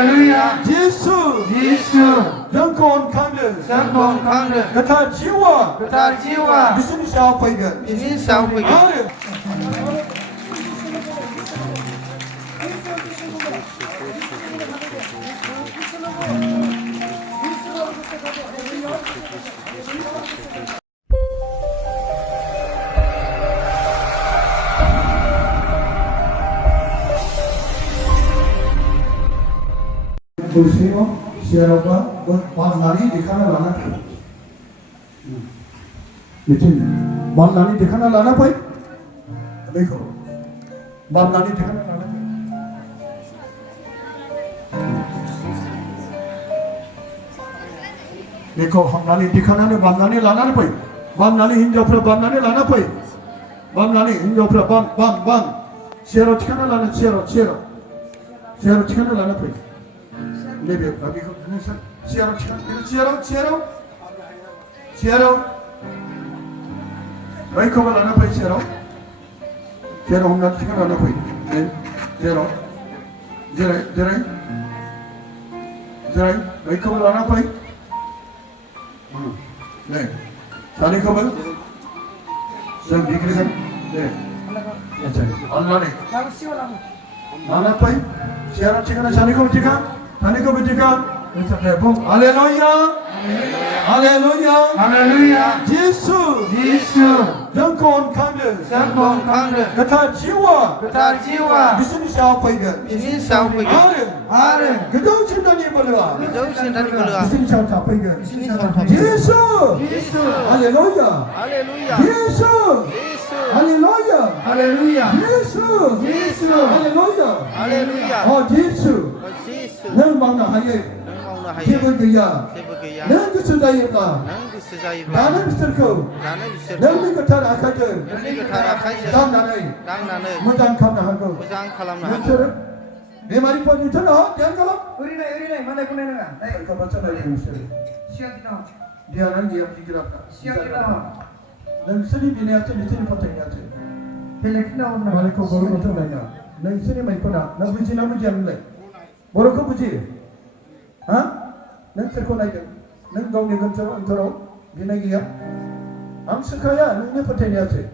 할렐루야. 예수 예수. 영권 강들 성공 강를. 그타 지와 그다 지와. 무슨 샤오페이가 비신 싸우고. 아르 보세요. 시아라가 만나니 दिखाना लाना लेकिन 만나니 दिखाना लाना भाई देखो 만나니 दिखाना लाना देखो हमनानी दिखाना ने 만나니 लाना भाई 만나니 हिंजावफ्रा 만나니 लाना भाई 만나니 हिंजावफ्रा बां 시아로 दिखाना लाना 시아로 दिखाना लाना भाई लेबे अभी को नसर सियारो भाई को लाना भाई सियारो हमना ठिका लाना भाई सियारो जराय भाई को लाना भाई ले सानी को जों डिग्री kan ले अच्छा अल्लाह ने लाना भाई सियारो ठिकाना सानी को ठिका 할렐루야 할렐루야 할렐루야. 예수 예수. 영권 강들 성공 강를. 그타 지와 그다 지와. 무슨 샤오페이가 비신 싸우고. 아르 그동 친다니 벌어와 그도 신다니 걸어가. 무슨 샤오페이가 비신 싸우고. 예수 예수. 할렐루야 할렐루야. 예수 예수. 할렐루야 할렐루야. 예수 예수. 할렐루야 할렐루야. 예수 예수. 늘 만나 하예 능마우나 하여. 기분이야 세부게야. 늘 그수다이다 능 그스자이블라. 나는 비슷하고 나는 비슷. 늘 그탈 아카들 너희가 타락하셔. 당나네 땅나는 무장 감나하고 부장 칼럼나 하고. 너처럼 내 말이 뻔히잖아 대한가람 Urinai, mana kuna nanga? Dai, 그러니까 맞잖아 이 무슨 siap kita. 미안한 게 기기랍다 Siap kita. 넌 스리 비내한테 미스리 포탱이한테 Pelek kita orang. 말에 거 걸어 놓던 거냐 넌 스리 말 거나 너 부지 나 부지 않는데 뭐라고 부지 어? 넌 쓸거 나이데 넌 가운데 근처 안터로 비내기야 암스카야 넌내 포탱이한테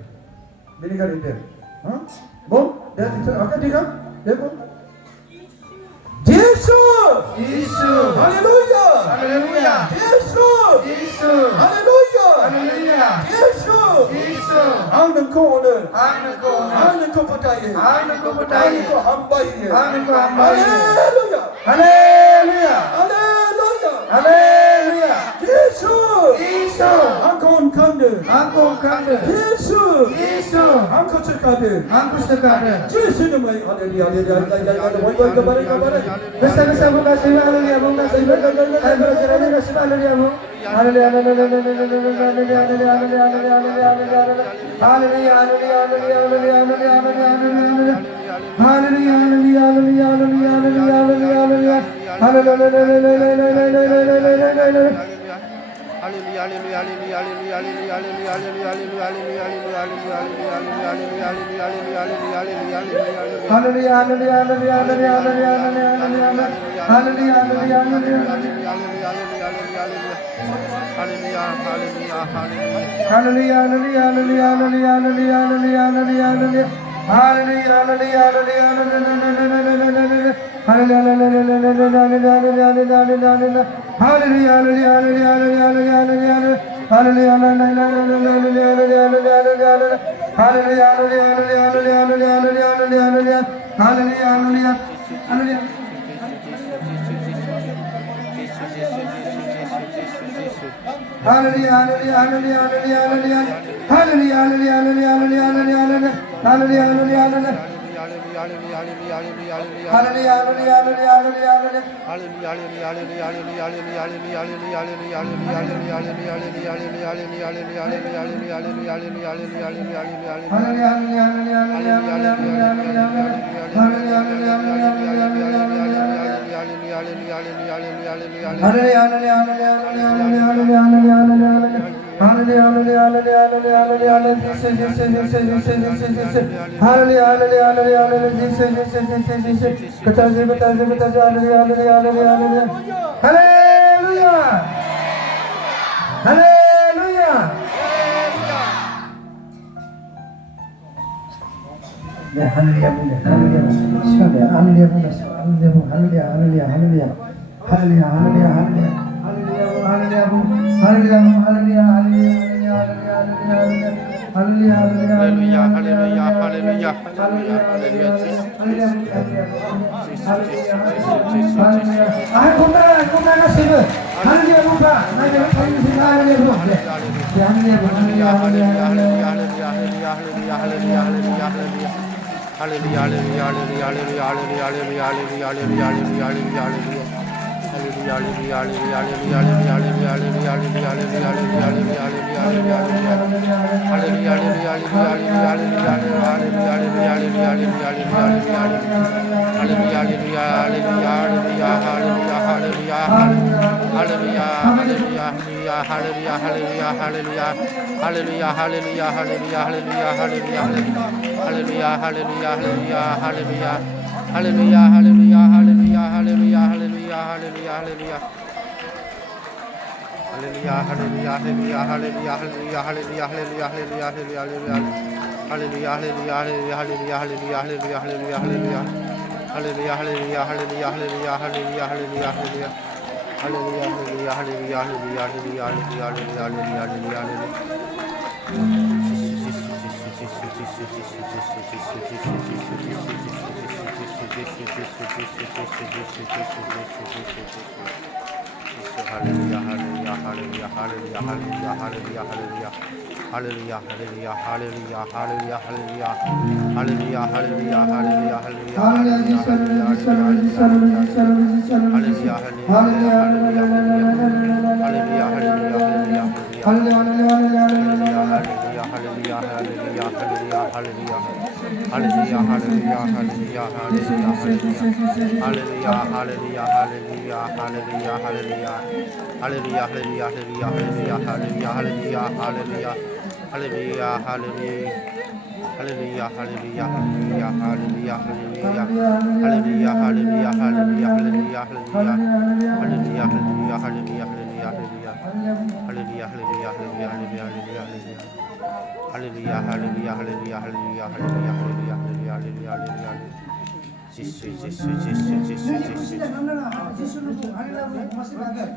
비내가리데 어? 뭐? 내가 진짜 아까 네가 내가 예수 예수. 할렐루야 할렐루야. 예수 예수. 할렐루야 할렐루야. 예수 예수. 아는 거 오늘 아는 거. 아는 거 보다ye 아는 거 보다ye. 아는 거 한바이에 아는 거 한바이에. 할렐루야 할렐루야. 할렐루야 할렐루야. 예수 예수. 안콘 칸드 안고 간들. 예수 예수. 안코 척카드 안고스 가들. 예수는 뭐 할렐루야 할렐루야 할렐루야 Besa bunga siwa haleluya bunga siwa haleluya haleluya siwa haleluya bu haleluya haleluya haleluya haleluya haleluya haleluya haleluya Hallelujah, hallelujah, hallelujah, hallelujah, hallelujah, Jesus, Jesus, Jesus, Jesus, Jesus, Jesus. Hallelujah, hallelujah, hallelujah, hallelujah, Jesus, Jesus, Jesus, Jesus. Katazi, katazi, katazi, hallelujah, hallelujah, hallelujah, hallelujah. Hallelujah. Hallelujah. 네, 할렐루야, 할렐루야, 시간에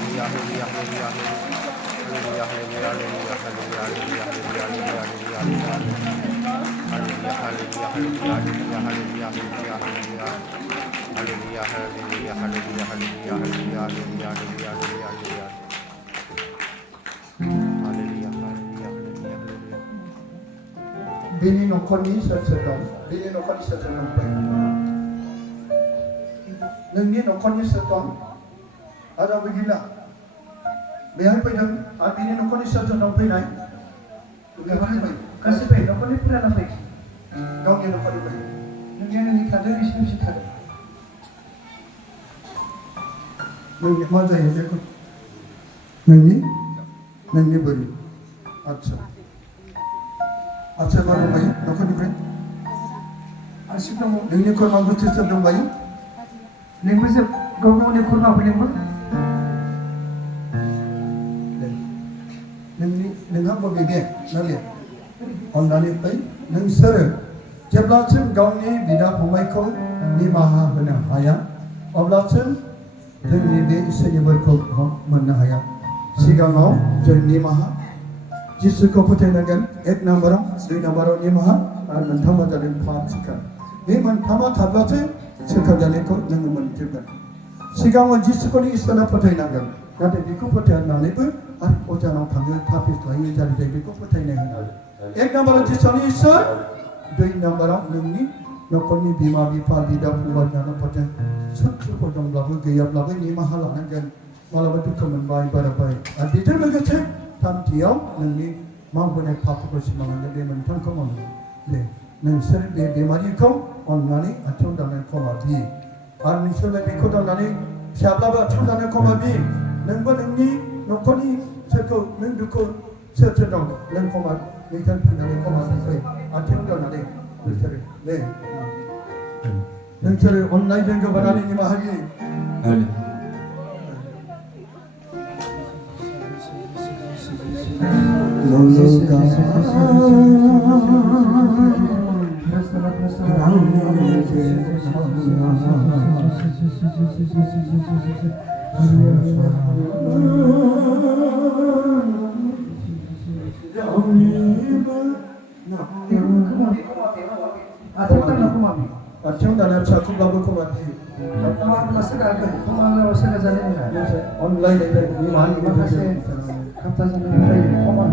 할렐루야, 할렐루야, 할렐루야, 할렐루야, 할렐루야, 할렐루야, 할렐루야, 할렐루야. Bini nongkoni sesedong, bini nongkoni sesedong pai. Nengni nongkoni sesedong, ada begila. Behar pai dong, bini nongkoni sesedong pai nai. Behar pai. Kasih pe, no koni pula na pe. Kau ni nongkoni pai. Nunggu ni kada ni sini kada. Nengni mana yang dia kau? Nengni beri. Acha. Acha mana pai? Nongkoni pai. Asik na mo. Nengni kau mampu sesedong pai. Linggo sa gawin ni kurma ko linggo. नोंहा बबे नाले अन्नानै फै नोंसोरो जेब्लासिम गावनि बिदा फंबायखौ निमाहा होनो हाया अब्लासिम जोंनि बे इसोरनि बोरखौ मोननो हाया सिगाङाव जों निमाहा जिसुखौ फोथायनांगोन एक नम्बराव दुइ नम्बराव निमाहा आरो मोनथामा जादों पाप सिखार बे मोनथामा थाब्लासो सोरखार जानायखौ नोङो मोनजोबगोन सिगाङाव जिसुखौनि इसोरा फोथायनांगोन नाथाय बेखौ फोथायनानैबो आरो अजानाव थाङो थापिस लायो जारि जायो बेखौ फोथायनाय होनांगोन एक नम्बराव जिसुनि इसोर दुइ नम्बराव नोंनि न'खरनि बिमा बिफा बिदा फंबाय बिनानावफोरजों सोरफोर दंब्लाबो गैयाब्लाबो निमाहा लानांगोन मालाबा दुखु मोनबाय बाराबाय आरो बेजों लोगोसे थामथियाव नोंनि मावबोनाय पापफोरखौ सिमांनांगोन बे मोनथामखौ मावनांगोन दे नोंसोर बे बेमारिखौ अननानै आथिं दानाय खमा बि आरो नोंसोरलाय बेखौ दानानै फिसाब्लाबो आथिं दानाय खमा बि नोंबो नोंनि न'खरनि सोरखौ नों दुखु सोर दं नों खमा नोंसोर फैनानै खमा बिफै आथिं दानानै नोंसोरो अननायजों गोबानानै निमाहा होयो आथिं दानाय फिसाखौब्लाबो खमा बियो अनलायनाय माखासे खामथा जानाय खमान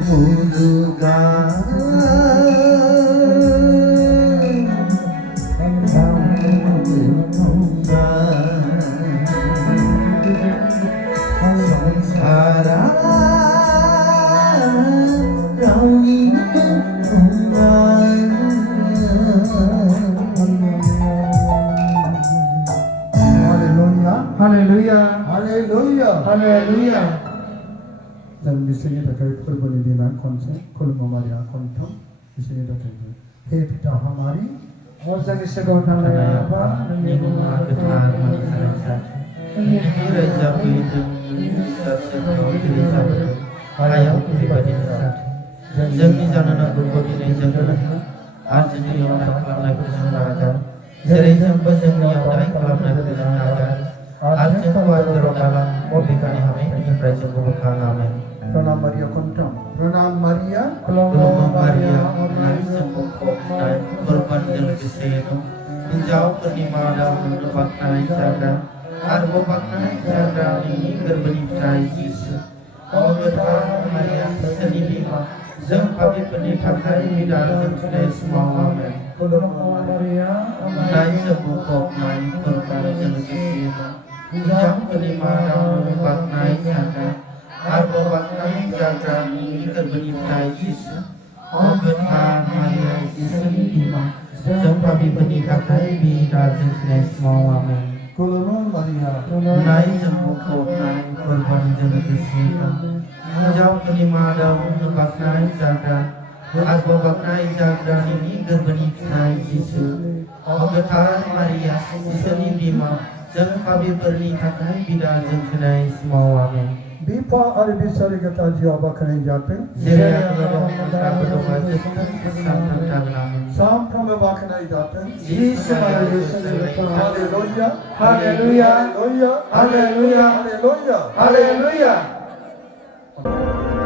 모두가 Haleluya. Haleluya. Haleluya. Dan bisanya terkait perbani bina konsep kolom Maria kontam bisanya terkait. Hey Pita Hamari, और जग से गौतम ने आपा जोंनि जानो नांगौखौ दिनै जोङो आरजिनायाव दान खालामनायखौ जों नागार जेरै जोंबो जोंनियाव दान खालामनायखौ जों नागार आरो जोंखौ आरोबाव दालां बबेखानि हामनायनिफ्राय जोंखौ बोखां आमेन Pranam Maria kontam. Pranam Maria. खुलुमो मारिया अननाय जोंखौ खबनाय कुर्बानजों लोगोसे दं हिन्जावफोरनि मादाव नोंनो बाख्नाय जाग्रा आरोबाव बाख्नाय जाग्रा नोंनि गोरबोनि फिथाइ जिसु अ गोथार मारिया इसोरनि बिमा जों पापिफोरनि थाखाय बिदाजों थुनाय समाव आमेन अननाय जोंखौ खबनाय कुर्बानजों लोगोसे दं हिन्जावफोरनि मादाव नोंनो बाख्नाय जाग्रा आरोबाव बाख्नाय जाग्रा नोंनि गोरबोनि फिथाइ जिसु अ गोथार मारिया इसोरनि बिमा जों पापिफोरनि थाखाय बिदाजों थुनाय समाव आमेन Kolom Maria. अननाय जोंखौ खबनाय कुर्बानजों लोगोसे दं हिन्जावफोरनि मादाव नोंनो बाख्नाय जाग्रा आरोबाव बाख्नाय जाग्रा नोंनि गोरबोनि फिथाइ जिसु अ गोथार मारिया इसोरनि बिमा जों पापिफोरनि थाखाय बिदाजों थुनाय समाव आमेन Bipa आरो बिसारि गथा जिउ बाखनाय जाथों. जेरै आगोलाव दाबो दङ जोबथां सामथां थागोन आमेन सानफ्रोमबो बाखनाय जाथों. यीशु हमारे यीशु ने Haleluya. Haleluya. Haleluya. Haleluya. Haleluya. Haleluya.